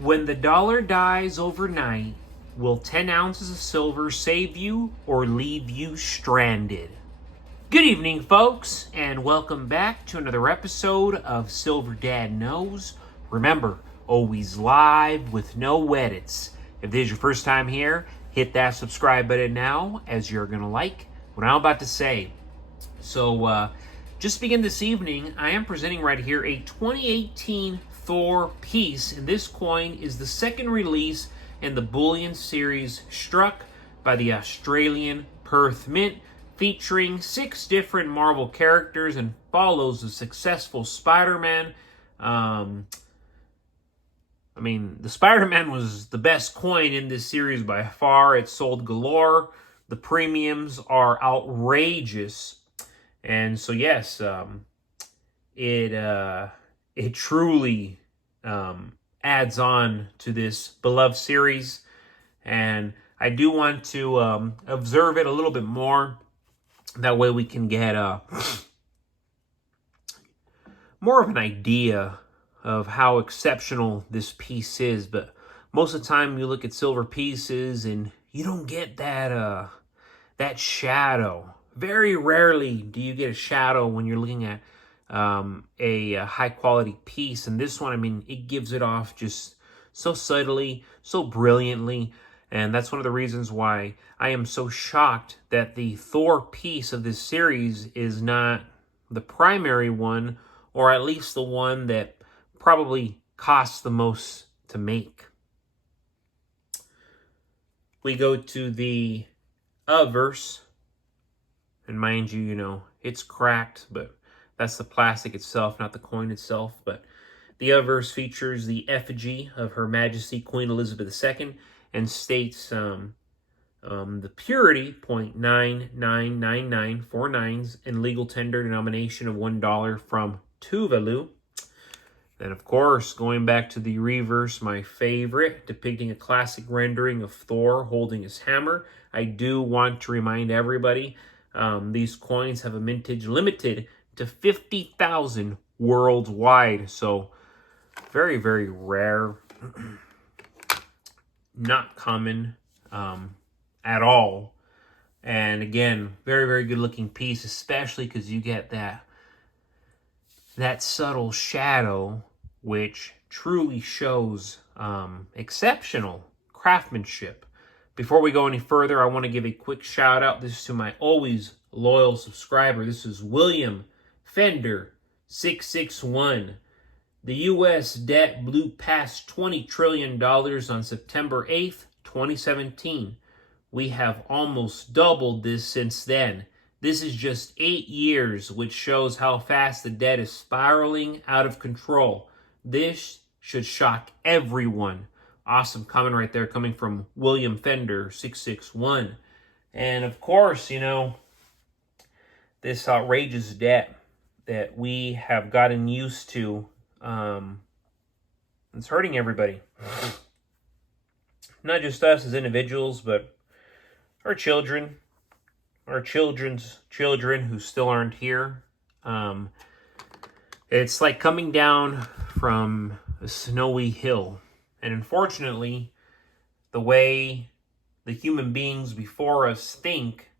When the dollar dies overnight, will 10 ounces of silver save you or leave you stranded? Good evening, folks, and welcome back to another episode of Silver Dad Knows. Remember, always live with no edits. If this is your first time here, hit that subscribe button now, as you're going to like what I'm about to say. So, just to begin this evening, I am presenting right here a 2018 Thor piece, and this coin is the second release in the Bullion series struck by the Australian Perth Mint, featuring 6 different Marvel characters and follows the successful Spider-Man. The Spider-Man was the best coin in this series by far. It sold galore. The premiums are outrageous. And so, yes, it truly adds on to this beloved series. And I do want to observe it a little bit more. That way we can get more of an idea of how exceptional this piece is. But most of the time you look at silver pieces and you don't get that shadow. Very rarely do you get a shadow when you're looking at a high quality piece. And this one, it gives it off just so subtly, so brilliantly. And that's one of the reasons why I am so shocked that the Thor piece of this series is not the primary one, or at least the one that probably costs the most to make. We go to the obverse, and mind you, it's cracked, but that's the plastic itself, not the coin itself. But the obverse features the effigy of Her Majesty Queen Elizabeth II and states the purity 0.999949 and legal tender denomination of $1 from Tuvalu. Then, of course, going back to the reverse, my favorite, depicting a classic rendering of Thor holding his hammer. I do want to remind everybody, these coins have a mintage limited to 50,000 worldwide. So, very, very rare. Not common at all. And again, very, very good looking piece, especially because you get that subtle shadow, which truly shows exceptional craftsmanship. Before we go any further, I want to give a quick shout out. This is to my always loyal subscriber. This is William Fender 661. The U.S. debt blew past $20 trillion on September 8th, 2017. We have almost doubled this since then. This is just 8 years, which shows how fast the debt is spiraling out of control. This should shock everyone. Awesome comment right there coming from William Fender 661. And of course, this outrageous debt that we have gotten used to, it's hurting everybody. Not just us as individuals, but our children, our children's children who still aren't here. It's like coming down from a snowy hill. And unfortunately, the way the human beings before us think,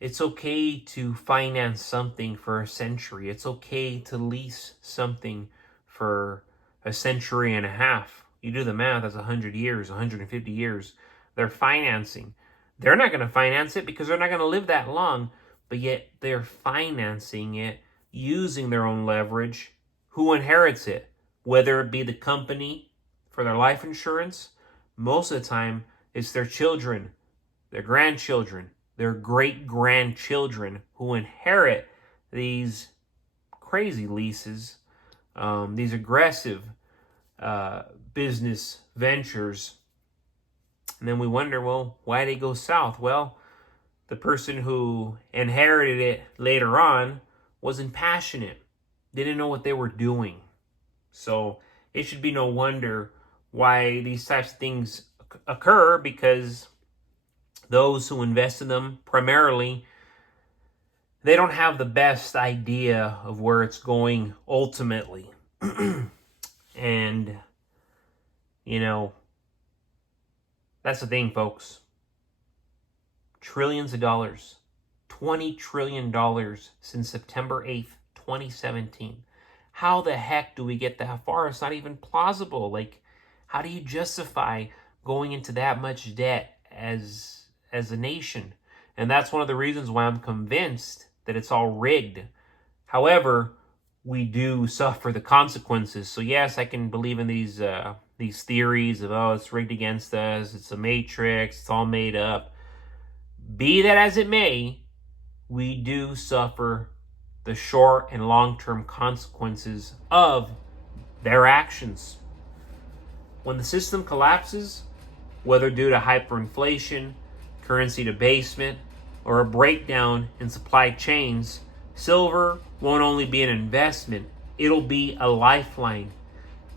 it's okay to finance something for a century. It's okay to lease something for a century and a half. You do the math, that's 100 years, 150 years. They're financing. They're not going to finance it because they're not going to live that long, but yet they're financing it using their own leverage. Who inherits it? Whether it be the company for their life insurance, most of the time it's their children, their grandchildren, their great-grandchildren who inherit these crazy leases, these aggressive business ventures. And then we wonder, well, why did it go south? Well, the person who inherited it later on wasn't passionate, didn't know what they were doing. So it should be no wonder why these types of things occur, because those who invest in them primarily, they don't have the best idea of where it's going ultimately. And You know, that's the thing, folks. Trillions of dollars. $20 trillion since September 8th, 2017. How the heck do we get that far? It's not even plausible. Like, how do you justify going into that much debt as a nation? And that's one of the reasons why I'm convinced that it's all rigged. However, we do suffer the consequences. So yes, I can believe in these theories of, oh, it's rigged against us, it's a matrix, it's all made up. Be that as it may, we do suffer the short and long-term consequences of their actions. When the system collapses, whether due to hyperinflation, currency debasement, or a breakdown in supply chains, silver won't only be an investment, it'll be a lifeline.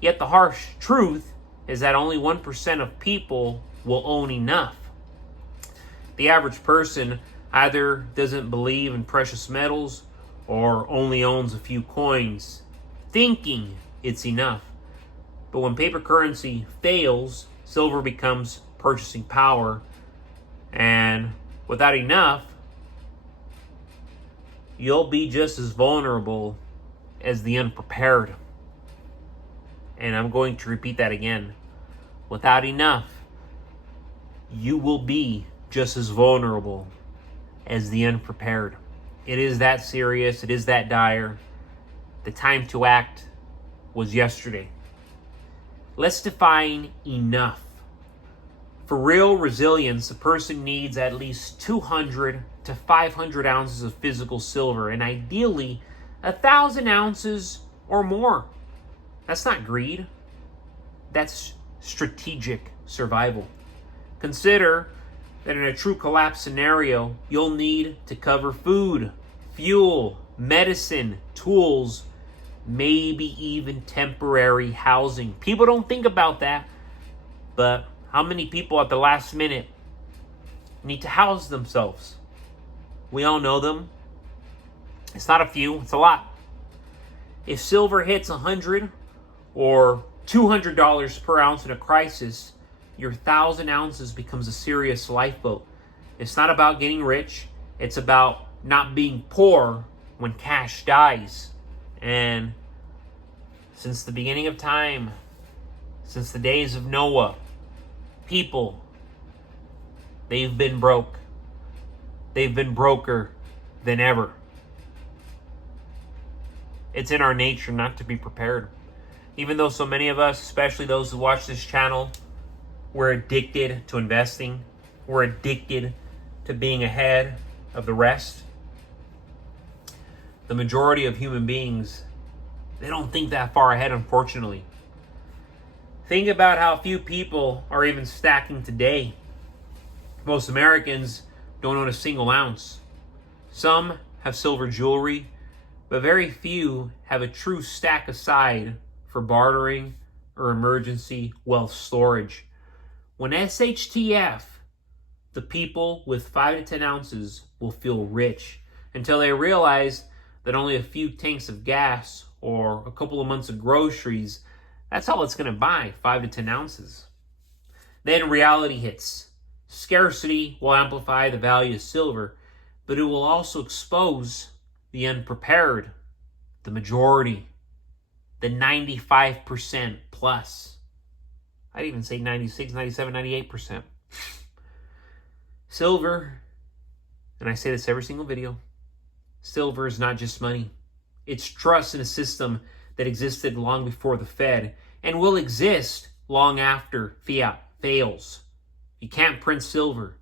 Yet the harsh truth is that only 1% of people will own enough. The average person either doesn't believe in precious metals or only owns a few coins, thinking it's enough. But when paper currency fails, silver becomes purchasing power, and without enough, you'll be just as vulnerable as the unprepared. And I'm going to repeat that again. Without enough, you will be just as vulnerable as the unprepared. It is that serious. It is that dire. The time to act was yesterday. Let's define enough. For real resilience, a person needs at least 200 to 500 ounces of physical silver, and ideally 1,000 ounces or more. That's not greed. That's strategic survival. Consider that in a true collapse scenario, you'll need to cover food, fuel, medicine, tools, maybe even temporary housing. People don't think about that, but how many people at the last minute need to house themselves? We all know them. It's not a few, it's a lot. If silver hits $100 or $200 per ounce in a crisis, your 1,000 ounces becomes a serious lifeboat. It's not about getting rich. It's about not being poor when cash dies. And since the beginning of time, since the days of Noah, people, they've been broke. They've been broker than ever. It's in our nature not to be prepared. Even though so many of us, especially those who watch this channel, we're addicted to investing. We're addicted to being ahead of the rest. The majority of human beings, they don't think that far ahead, unfortunately. Think about how few people are even stacking today. Most Americans don't own a single ounce. Some have silver jewelry, but very few have a true stack aside for bartering or emergency wealth storage. When SHTF, the people with 5 to 10 ounces will feel rich until they realize that only a few tanks of gas or a couple of months of groceries, that's all it's going to buy, 5 to 10 ounces. Then reality hits. Scarcity will amplify the value of silver, but it will also expose the unprepared, the majority, the 95% plus. I'd even say 96, 97, 98%. Silver, and I say this every single video, silver is not just money. It's trust in a system that existed long before the Fed and will exist long after fiat fails. You can't print silver.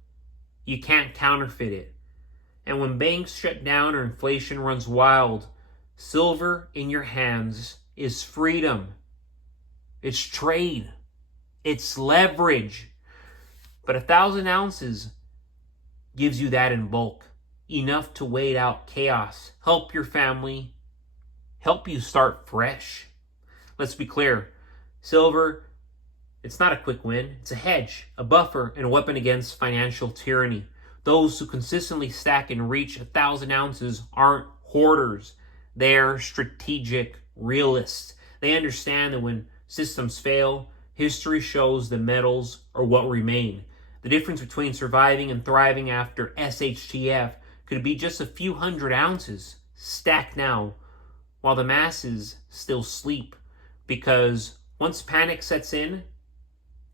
You can't counterfeit it. And when banks shut down or inflation runs wild, silver in your hands is freedom. It's trade. It's leverage. But 1,000 ounces gives you that in bulk. Enough to wait out chaos. Help your family. Help you start fresh. Let's be clear. Silver, it's not a quick win. It's a hedge, a buffer, and a weapon against financial tyranny. Those who consistently stack and reach 1,000 ounces aren't hoarders. They're strategic realists. They understand that when systems fail, History shows the metals are what remain. The difference between surviving and thriving after SHTF could be just a few hundred ounces stacked now while the masses still sleep, because once panic sets in,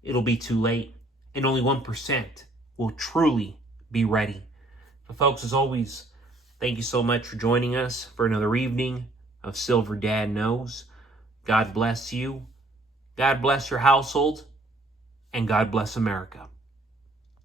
it'll be too late, and only 1% will truly be ready. But folks, as always, thank you so much for joining us for another evening of Silver Dad Knows. God bless you, God bless your household, and God bless America.